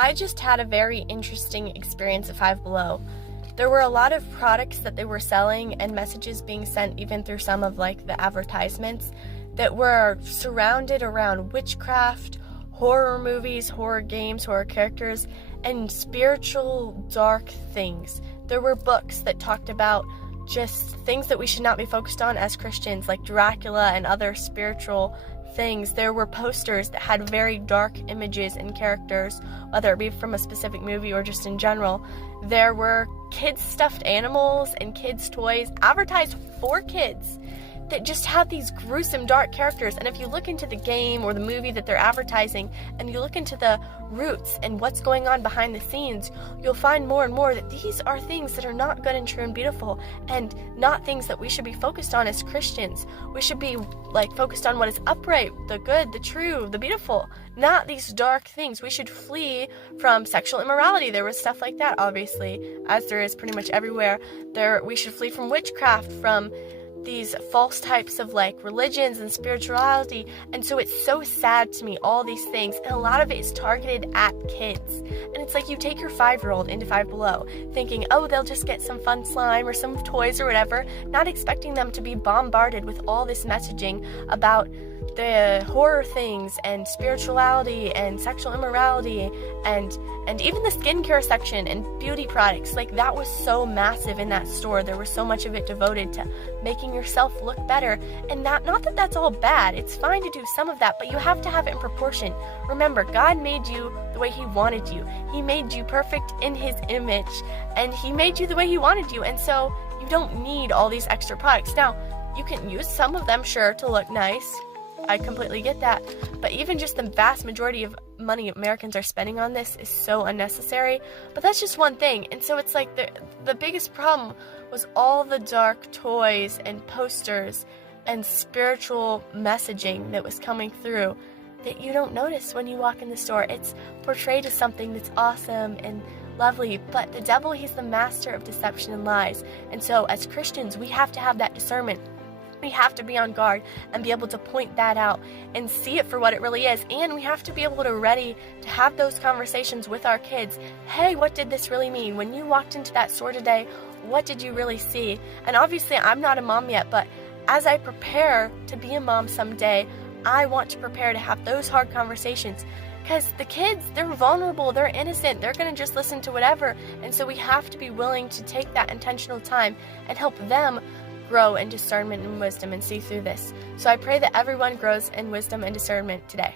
I just had a very interesting experience at Five Below. There were a lot of products that they were selling and messages being sent even through some of like the advertisements that were surrounded around witchcraft, horror movies, horror games, horror characters, and spiritual dark things. There were books that talked about just things that we should not be focused on as Christians, like Dracula and other spiritual things. There were posters that had very dark images and characters, whether it be from a specific movie or just in general. There were kids' stuffed animals and kids' toys advertised for kids that just had these gruesome, dark characters. And if you look into the game or the movie that they're advertising, and you look into the roots and what's going on behind the scenes, you'll find more and more that these are things that are not good and true and beautiful, and not things that we should be focused on as Christians. We should be focused on what is upright, the good, the true, the beautiful, not these dark things. We should flee from sexual immorality. There was stuff like that, obviously, as there is pretty much everywhere. We should flee from witchcraft, from these false types of religions and spirituality. And so it's so sad to me, all these things, and a lot of it is targeted at kids. And it's like you take your 5-year-old into Five Below thinking, oh, they'll just get some fun slime or some toys or whatever, not expecting them to be bombarded with all this messaging about the horror things and spirituality and sexual immorality and even the skincare section and beauty products. That was so massive in that store. There was so much of it devoted to making yourself look better. And not that that's all bad. It's fine to do some of that, but you have to have it in proportion. Remember, God made you the way He wanted you. He made you perfect in His image, and He made you the way He wanted you. And so you don't need all these extra products. Now, you can use some of them, sure, to look nice. I completely get that, but even just the vast majority of money Americans are spending on this is so unnecessary. But that's just one thing. And so it's like the biggest problem was all the dark toys and posters and spiritual messaging that was coming through that you don't notice when you walk in the store. It's portrayed as something that's awesome and lovely, but the devil, he's the master of deception and lies. And so as Christians, we have to have that discernment. We have to be on guard and be able to point that out and see it for what it really is. And we have to be able to ready to have those conversations with our kids. Hey, what did this really mean? When you walked into that store today, what did you really see? And obviously, I'm not a mom yet, but as I prepare to be a mom someday, I want to prepare to have those hard conversations. Because the kids, they're vulnerable, they're innocent, they're going to just listen to whatever. And so we have to be willing to take that intentional time and help them grow in discernment and wisdom and see through this. So I pray that everyone grows in wisdom and discernment today.